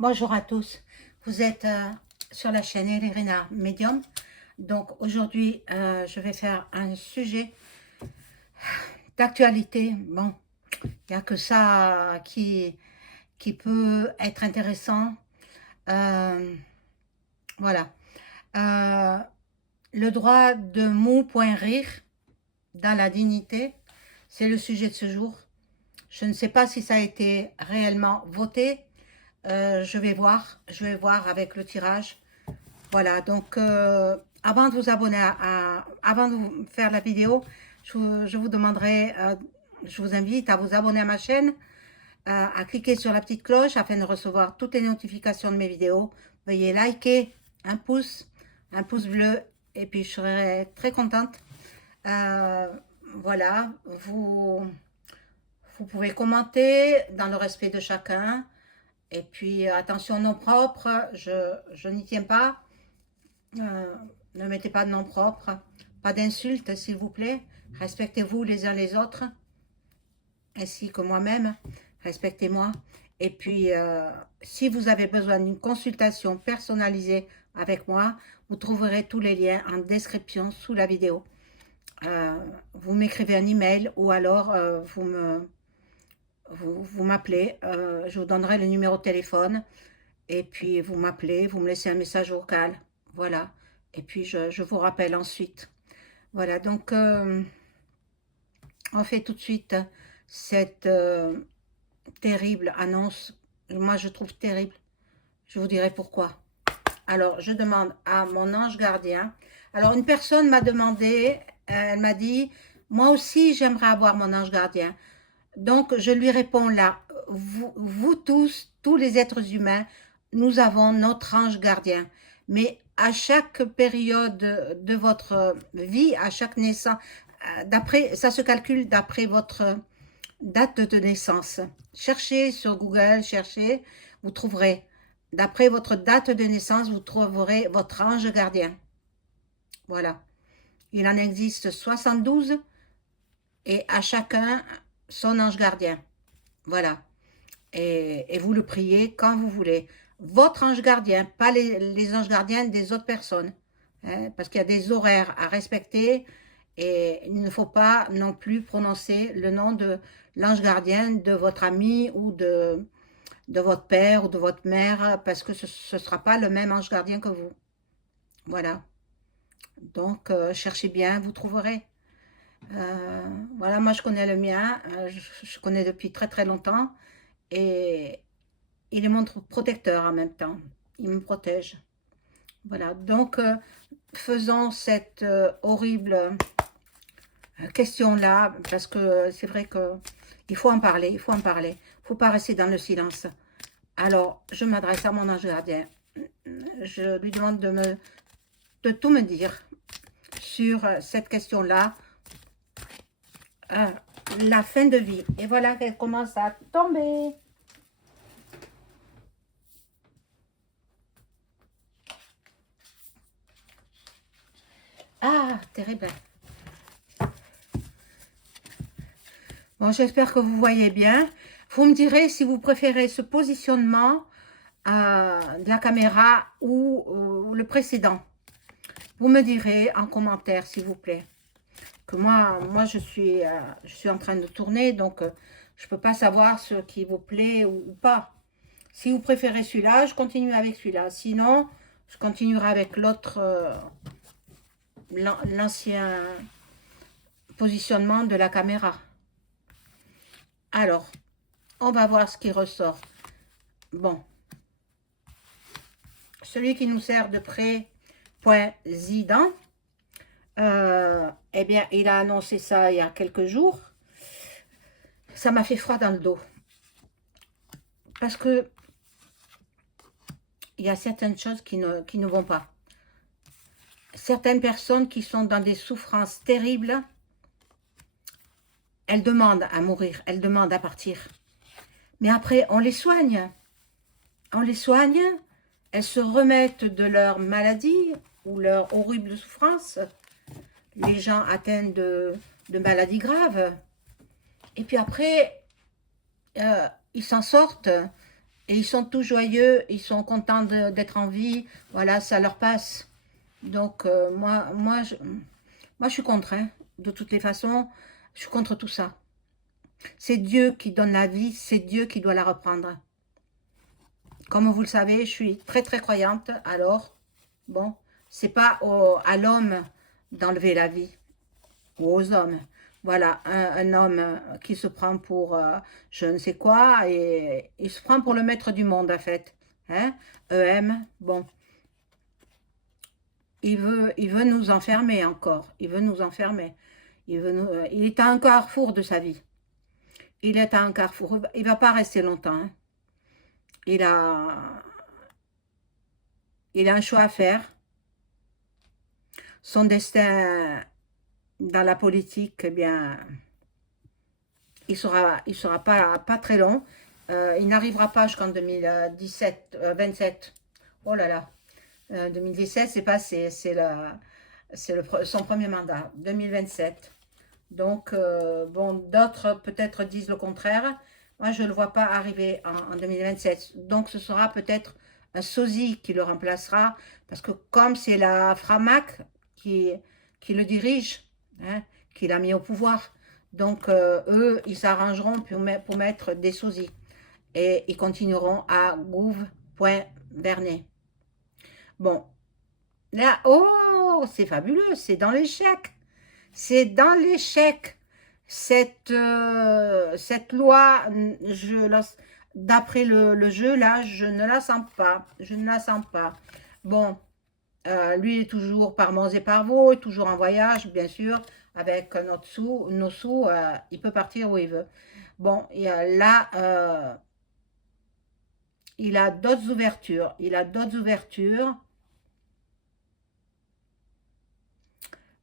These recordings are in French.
Bonjour à tous, vous êtes sur la chaîne Irina Medium. Donc aujourd'hui, je vais faire un sujet d'actualité. Bon, il n'y a que ça qui peut être intéressant. Euh, voilà. Euh, le droit de mot point rire dans la dignité, c'est le sujet de ce jour. Je ne sais pas si ça a été réellement voté. Je vais voir avec le tirage. Voilà, donc avant de vous abonner avant de vous faire la vidéo, je vous demanderai, je vous invite à vous abonner à ma chaîne, à cliquer sur la petite cloche afin de recevoir toutes les notifications de mes vidéos. Veuillez liker, un pouce bleu, et puis je serai très contente. Euh, voilà, vous pouvez commenter dans le respect de chacun. Et puis attention, nom propre, je n'y tiens pas. Euh, ne mettez pas de nom propre, pas d'insultes s'il vous plaît. Respectez-vous les uns les autres, ainsi que moi-même. Respectez-moi. Et puis, si vous avez besoin d'une consultation personnalisée avec moi, vous trouverez tous les liens en description sous la vidéo. Vous m'écrivez un email ou alors vous m'appelez. Je vous donnerai le numéro de téléphone. Et puis, vous m'appelez, vous me laissez un message vocal. Voilà. Et puis, je vous rappelle ensuite. Voilà, donc on fait tout de suite cette terrible annonce. Moi, je trouve terrible. Je vous dirai pourquoi. Alors, je demande à mon ange gardien. Alors, une personne m'a demandé, elle m'a dit, moi aussi, j'aimerais avoir mon ange gardien. Donc, je lui réponds là, vous tous, tous les êtres humains, nous avons notre ange gardien. Mais à chaque période de votre vie, à chaque naissance, d'après, ça se calcule d'après votre date de naissance. Cherchez sur Google, cherchez, vous trouverez. D'après votre date de naissance, vous trouverez votre ange gardien. Voilà. Il en existe 72 et à chacun son ange gardien. Voilà. Et vous le priez quand vous voulez. Votre ange gardien, pas les anges gardiens des autres personnes. Hein, parce qu'il y a des horaires à respecter et il ne faut pas non plus prononcer le nom de l'ange gardien de votre ami ou de votre père ou de votre mère parce que ce ne sera pas le même ange gardien que vous. Voilà. Donc, cherchez bien, vous trouverez. Voilà, moi je connais le mien, je connais depuis très très longtemps et il est mon protecteur en même temps, il me protège. Voilà, donc faisons cette horrible question-là, parce que c'est vrai que il faut en parler, il faut en parler, il ne faut pas rester dans le silence. Alors, je m'adresse à mon ange gardien, je lui demande de tout me dire sur cette question-là, la fin de vie. Et voilà qu'elle commence à tomber. Ah, terrible. Bon, j'espère que vous voyez bien. Vous me direz si vous préférez ce positionnement de la caméra ou le précédent. Vous me direz en commentaire, s'il vous plaît. Que moi je suis en train de tourner, donc je ne peux pas savoir ce qui vous plaît ou pas. Si vous préférez celui-là, je continue avec celui-là. Sinon, je continuerai avec l'autre, l'ancien positionnement de la caméra. Alors, on va voir ce qui ressort. Bon, celui qui nous sert de président, eh bien, il a annoncé ça il y a quelques jours. Ça m'a fait froid dans le dos. Parce que il y a certaines choses qui ne vont pas. Certaines personnes qui sont dans des souffrances terribles, elles demandent à mourir, elles demandent à partir. Mais après, on les soigne. On les soigne, elles se remettent de leur maladie ou leur horrible souffrance. Les gens atteints de maladies graves. Et puis après, ils s'en sortent Et ils sont tous joyeux, ils sont contents d'être en vie. Voilà, ça leur passe. Donc, moi, je suis contre, hein. De toutes les façons, je suis contre tout ça. C'est Dieu qui donne la vie, c'est Dieu qui doit la reprendre. Comme vous le savez, je suis très très croyante, alors, bon, c'est pas à l'homme d'enlever la vie, ou aux hommes. Voilà, un homme qui se prend pour je ne sais quoi, et il se prend pour le maître du monde, en fait. Hein? EM, bon, il veut nous enfermer encore, il veut nous enfermer. Il est à un carrefour de sa vie. Il est à un carrefour, il va pas rester longtemps, hein. Il a, il a un choix à faire. Son destin dans la politique, eh bien, il sera pas très long. Il n'arrivera pas jusqu'en 2017, 27. Oh là là, 2017, c'est passé, son premier mandat, 2027. Donc, bon, d'autres peut-être disent le contraire. Moi, je ne le vois pas arriver en 2027. Donc, ce sera peut-être un sosie qui le remplacera, parce que comme c'est la Framac qui le dirige, hein, qui l'a mis au pouvoir, donc eux, ils s'arrangeront pour mettre des sosies. Et ils continueront à gouv.bernet. Bon, là, oh, c'est fabuleux, c'est dans l'échec. C'est dans l'échec. Cette loi, d'après le jeu, là, je ne la sens pas. Je ne la sens pas. Bon, lui, il est toujours par Mons et par Vaux, toujours en voyage, bien sûr, avec nos sous, il peut partir où il veut. Bon, et, là, il a d'autres ouvertures. Il a d'autres ouvertures.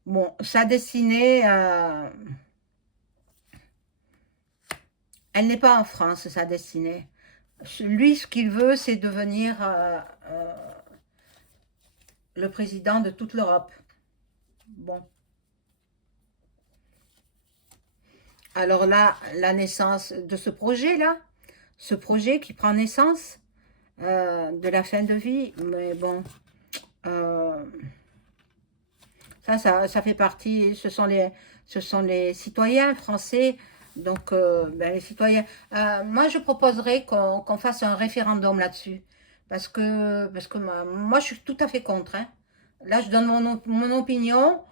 Bon, sa destinée, elle n'est pas en France, sa destinée. Lui, ce qu'il veut, c'est devenir le président de toute l'Europe. Bon. Alors là, la naissance de ce projet-là, ce projet qui prend naissance de la fin de vie, mais bon, euh, ça fait partie, ce sont les citoyens français, donc ben, les citoyens. Moi, je proposerais qu'on fasse un référendum là-dessus, parce que moi, je suis tout à fait contre, hein. Là, je donne mon opinion.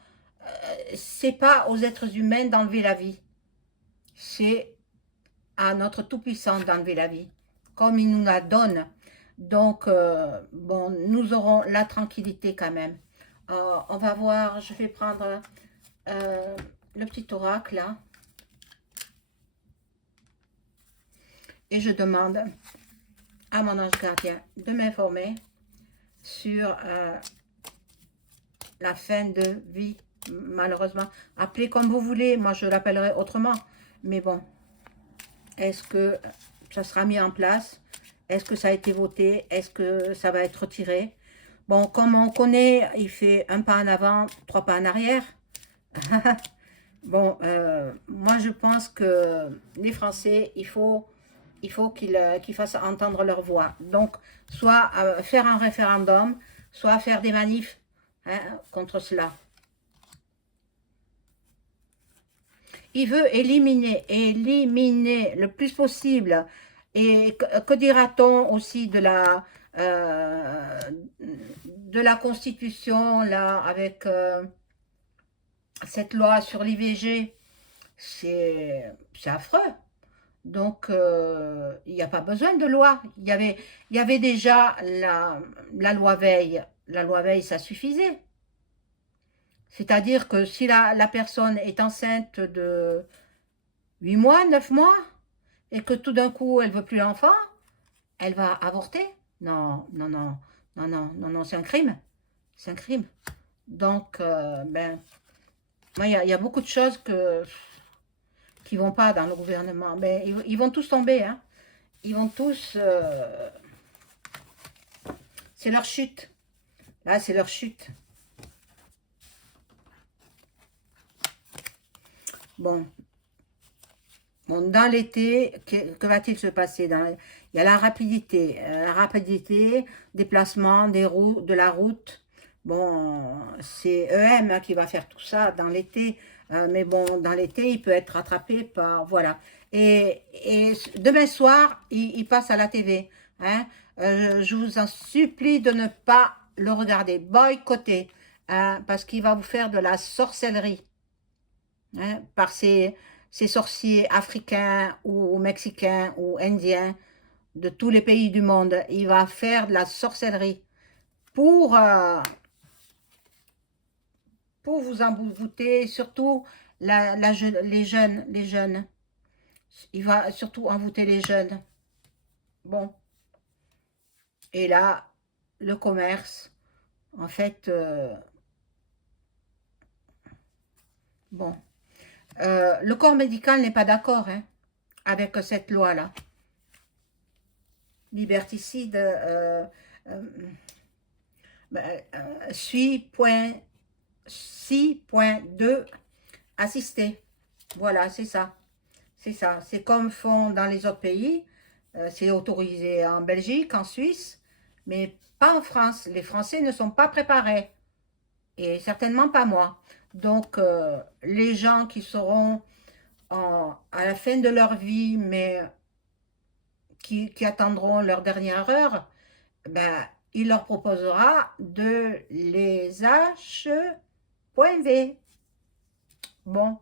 C'est pas aux êtres humains d'enlever la vie, c'est à notre Tout-Puissant d'enlever la vie, comme il nous la donne. Donc, bon, nous aurons la tranquillité quand même. On va voir, je vais prendre euh, le petit oracle là. Et je demande à mon ange gardien de m'informer sur la fin de vie, malheureusement. Appelez comme vous voulez, moi je l'appellerai autrement. Mais bon, est-ce que ça sera mis en place? Est-ce que ça a été voté? Est-ce que ça va être retiré? Bon, comme on connaît, il fait un pas en avant, trois pas en arrière. Bon, moi je pense que les Français, il faut qu'ils fassent entendre leur voix. Donc, soit faire un référendum, soit faire des manifs, hein, contre cela. Il veut éliminer le plus possible. Et que dira-t-on aussi euh, de la Constitution, là, avec cette loi sur l'IVG? C'est affreux. Donc, il n'y a pas besoin de loi. Il y avait déjà la loi Veil. La loi Veil, ça suffisait. C'est-à-dire que si la personne est enceinte de 8 mois, 9 mois, et que tout d'un coup, elle veut plus l'enfant, elle va avorter. Non, non, non, non, non, non, non, c'est un crime. C'est un crime. Donc, ben, moi, il y a beaucoup de choses qui vont pas dans le gouvernement. Mais ils vont tous tomber, hein. Ils vont tous... c'est leur chute. Là, c'est leur chute. Bon. Bon, dans l'été, que va-t-il se passer Il y a la rapidité, déplacement de la route. Bon, c'est EM hein, qui va faire tout ça dans l'été, mais bon, dans l'été, il peut être rattrapé par, voilà. Et demain soir, il passe à la TV, hein. Je vous en supplie de ne pas le regarder, boycotter, hein, parce qu'il va vous faire de la sorcellerie, hein, par ces sorciers africains ou mexicains ou indiens de tous les pays du monde. Il va faire de la sorcellerie pour, euh, pour vous envoûter, surtout les jeunes. Il va surtout envoûter les jeunes. Bon, et là, le commerce, en fait, bon. Le corps médical n'est pas d'accord hein, avec cette loi-là. Liberticide, euh, suit point 6.2 assisté. Voilà, c'est ça. C'est ça. C'est comme font dans les autres pays. C'est autorisé en Belgique, en Suisse, mais pas en France. Les Français ne sont pas préparés. Et certainement pas moi. Donc, les gens qui seront à la fin de leur vie, mais qui attendront leur dernière heure, ben, il leur proposera de les H.V. Bon.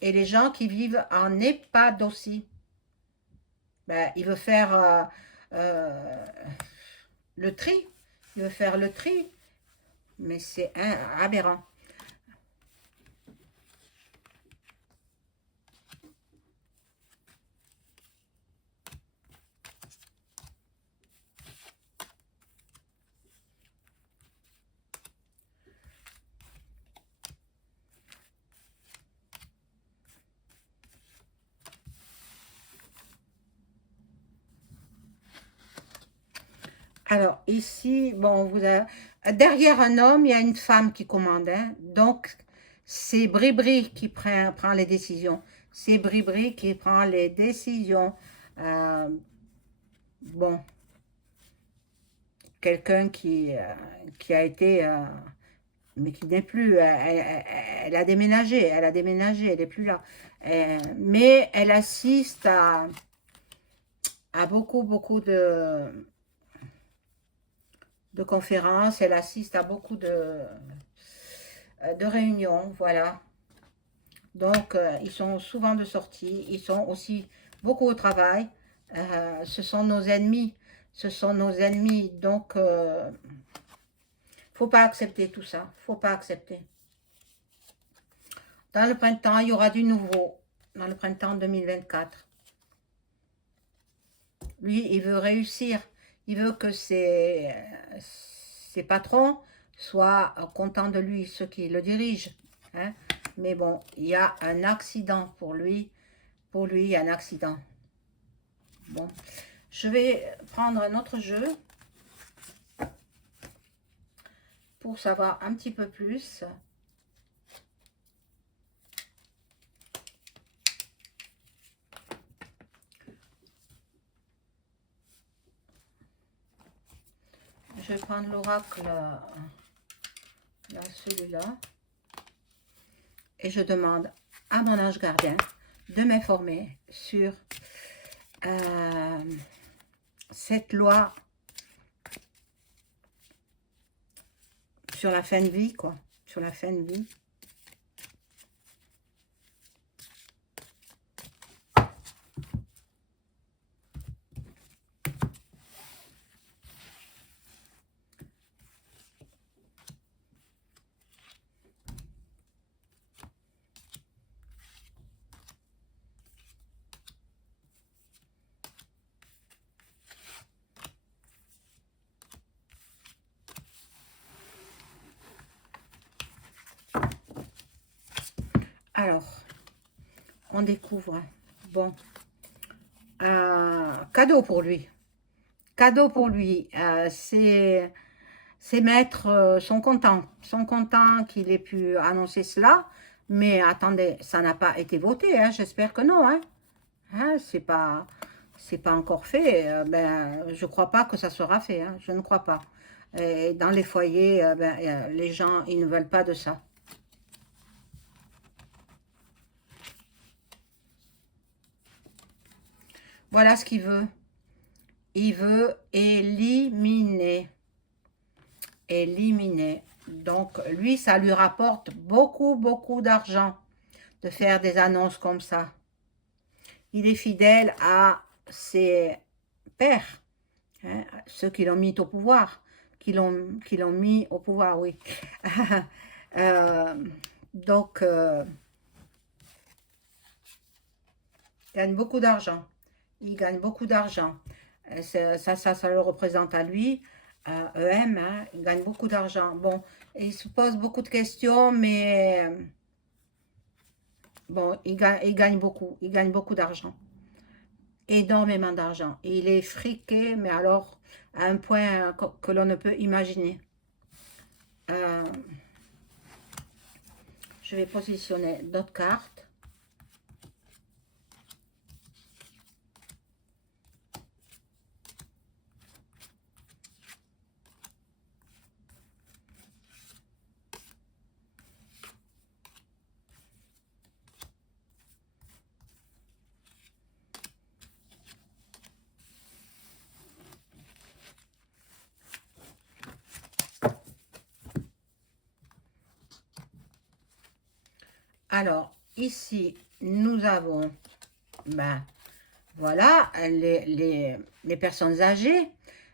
Et les gens qui vivent en EHPAD aussi, ben, il veut faire le tri. Il veut faire le tri. Mais c'est aberrant. Alors, ici, bon, derrière un homme, il y a une femme qui commande. Hein. Donc, c'est Bribri qui prend les décisions. C'est Bribri qui prend les décisions. Euh, bon, quelqu'un qui a été, mais qui n'est plus, elle a déménagé, elle n'est plus là. Mais elle assiste à beaucoup de conférences, elle assiste à beaucoup de réunions, voilà. Donc, ils sont souvent de sortie, ils sont aussi beaucoup au travail. Ce sont nos ennemis, ce sont nos ennemis. Donc, faut pas accepter tout ça, faut pas accepter. Dans le printemps, il y aura du nouveau, dans le printemps 2024. Lui, il veut réussir, il veut que ses patrons soient contents de lui, ceux qui le dirigent. Hein. Mais bon, il y a un accident pour lui. Pour lui, il y a un accident. Bon, je vais prendre un autre jeu pour savoir un petit peu plus. Je vais prendre l'oracle, celui-là. Et je demande à mon ange gardien de m'informer sur cette loi sur la fin de vie, quoi. Sur la fin de vie. Alors, on découvre. Bon. Cadeau pour lui. Cadeau pour lui. Ses maîtres sont contents. Sont contents qu'il ait pu annoncer cela. Mais attendez, ça n'a pas été voté. Hein, j'espère que non. Hein. Hein, c'est pas encore fait. Ben, je crois pas que ça sera fait. Hein, je ne crois pas. Et dans les foyers, ben, les gens, ils ne veulent pas de ça. Voilà ce qu'il veut. Il veut éliminer. Éliminer. Donc, lui, ça lui rapporte beaucoup, beaucoup d'argent de faire des annonces comme ça. Il est fidèle à ses pères, hein, ceux qui l'ont mis au pouvoir, qui l'ont mis au pouvoir, oui. Euh, donc, il gagne beaucoup d'argent. Il gagne beaucoup d'argent. Ça le représente à lui. EM, hein, il gagne beaucoup d'argent. Bon, il se pose beaucoup de questions, mais bon, il gagne beaucoup. Il gagne beaucoup d'argent. Énormément d'argent. Il est friqué, mais alors à un point que l'on ne peut imaginer. Euh, je vais positionner d'autres cartes. Alors, ici, nous avons, ben, voilà, les personnes âgées.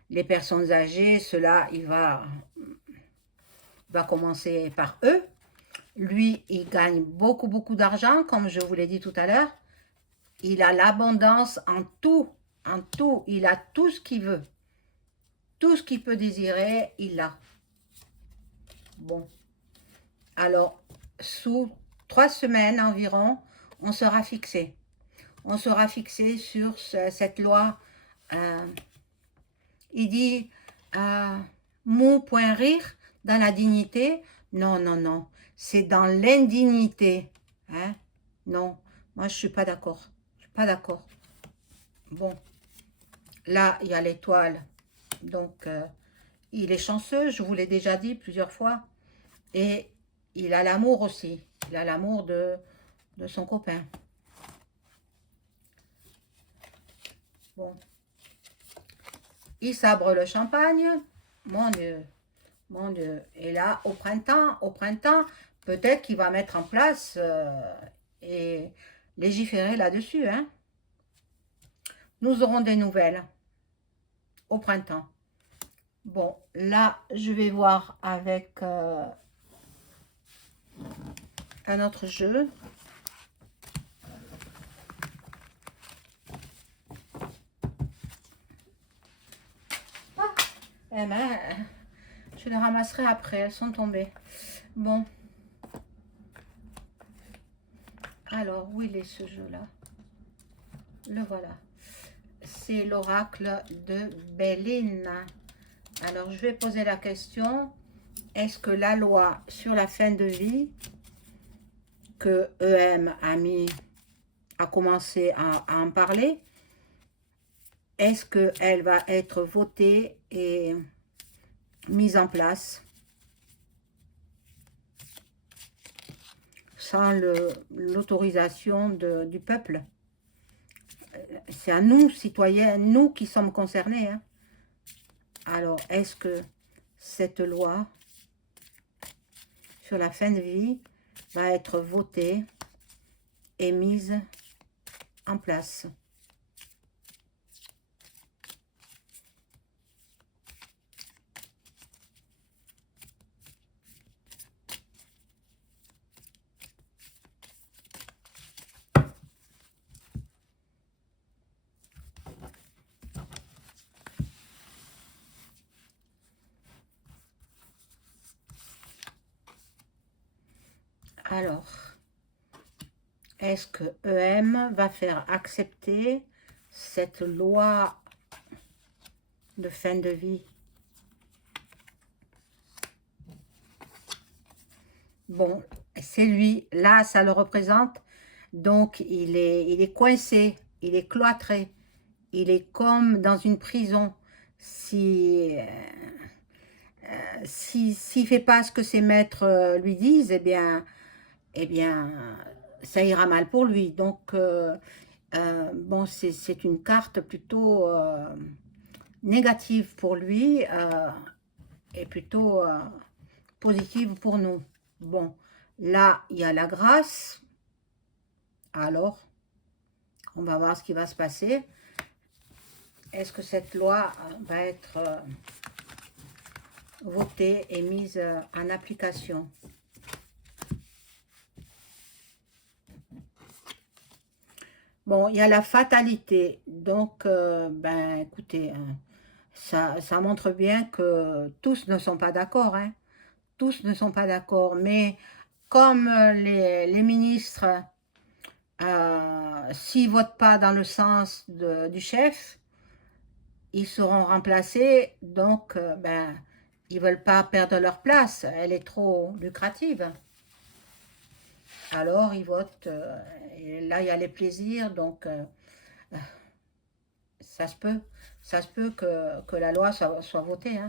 Les personnes âgées, cela, va commencer par eux. Lui, il gagne beaucoup, beaucoup d'argent, comme je vous l'ai dit tout à l'heure. Il a l'abondance en tout, en tout. Il a tout ce qu'il veut. Tout ce qu'il peut désirer, il l'a. Bon. Alors, sous 3 semaines environ, on sera fixé. On sera fixé sur cette loi. Il dit mot point rire dans la dignité. Non, non, non. C'est dans l'indignité. Hein? Non, moi je suis pas d'accord. Je suis pas d'accord. Bon, là il y a l'étoile. Donc il est chanceux, je vous l'ai déjà dit plusieurs fois. Et il a l'amour aussi. Il a l'amour de son copain. Bon. Il sabre le champagne. Mon Dieu. Mon Dieu. Et là, au printemps, peut-être qu'il va mettre en place et légiférer là-dessus. Hein. Nous aurons des nouvelles au printemps. Bon, là, je vais voir avec un autre jeu. Ah, eh ben, je les ramasserai après, elles sont tombées. Bon. Alors, où il est ce jeu-là? Le voilà. C'est l'oracle de Béline. Alors, je vais poser la question. Est-ce que la loi sur la fin de vie que EM a commencé à en parler, est-ce qu'elle va être votée et mise en place sans l'autorisation du peuple? C'est à nous, citoyens, nous qui sommes concernés. Hein. Alors, est-ce que cette loi sur la fin de vie va être votée et mise en place? Alors, est-ce que EM va faire accepter cette loi de fin de vie? Bon, c'est lui, là, ça le représente. Donc, il est coincé il est cloîtré, il est comme dans une prison. Si, s'il fait pas ce que ses maîtres lui disent, eh bien, ça ira mal pour lui. Donc, bon, c'est une carte plutôt négative pour lui et plutôt positive pour nous. Bon, là, il y a la grâce. Alors, on va voir ce qui va se passer. Est-ce que cette loi va être votée et mise en application? Bon, il y a la fatalité. Donc, ben, écoutez, ça montre bien que tous ne sont pas d'accord, hein. Tous ne sont pas d'accord. Mais comme les ministres, s'ils ne votent pas dans le sens du chef, ils seront remplacés. Donc, ben, ils ne veulent pas perdre leur place. Elle est trop lucrative. Alors, ils votent. Et là, il y a les plaisirs. Donc, ça se peut. Ça se peut que la loi soit votée, hein.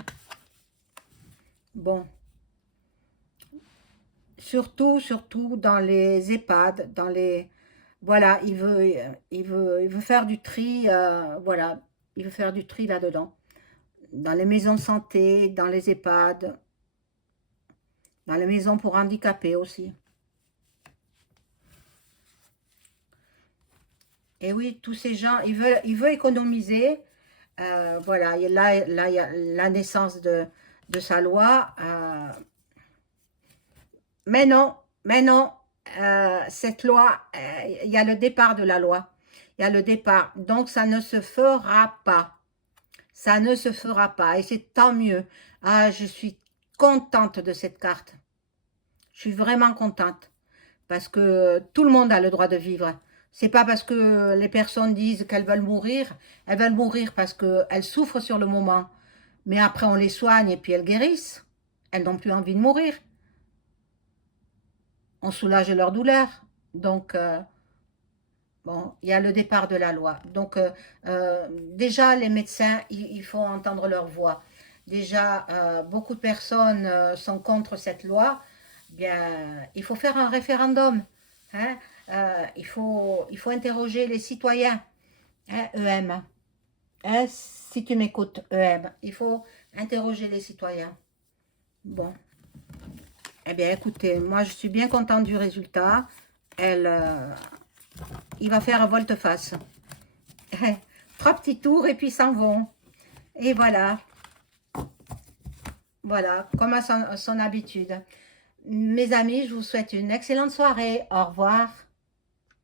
Bon. Surtout dans les EHPAD, dans les... Voilà, il veut faire du tri, voilà, il veut faire du tri là-dedans. Dans les maisons de santé, dans les EHPAD, dans les maisons pour handicapés aussi. Et oui, tous ces gens, il veut économiser. Voilà, et là, il y a la naissance de sa loi. Mais non, mais non, cette loi, il y a le départ de la loi. Il y a le départ. Donc, ça ne se fera pas. Ça ne se fera pas. Et c'est tant mieux. Ah, je suis contente de cette carte. Je suis vraiment contente. Parce que tout le monde a le droit de vivre. C'est pas parce que les personnes disent qu'elles veulent mourir. Elles veulent mourir parce qu'elles souffrent sur le moment. Mais après, on les soigne et puis elles guérissent. Elles n'ont plus envie de mourir. On soulage leur douleur. Donc, bon, il y a le départ de la loi. Donc, déjà, les médecins, il faut entendre leur voix. Déjà, beaucoup de personnes sont contre cette loi. Bien, il faut faire un référendum. Hein. Il faut interroger les citoyens. Hein, EM. Hein, si tu m'écoutes, EM. Il faut interroger les citoyens. Bon. Eh bien, écoutez, moi, je suis bien contente du résultat. Il va faire volte-face. 3 petits tours et puis ils s'en vont. Et voilà. Voilà, comme à son habitude. Mes amis, je vous souhaite une excellente soirée. Au revoir.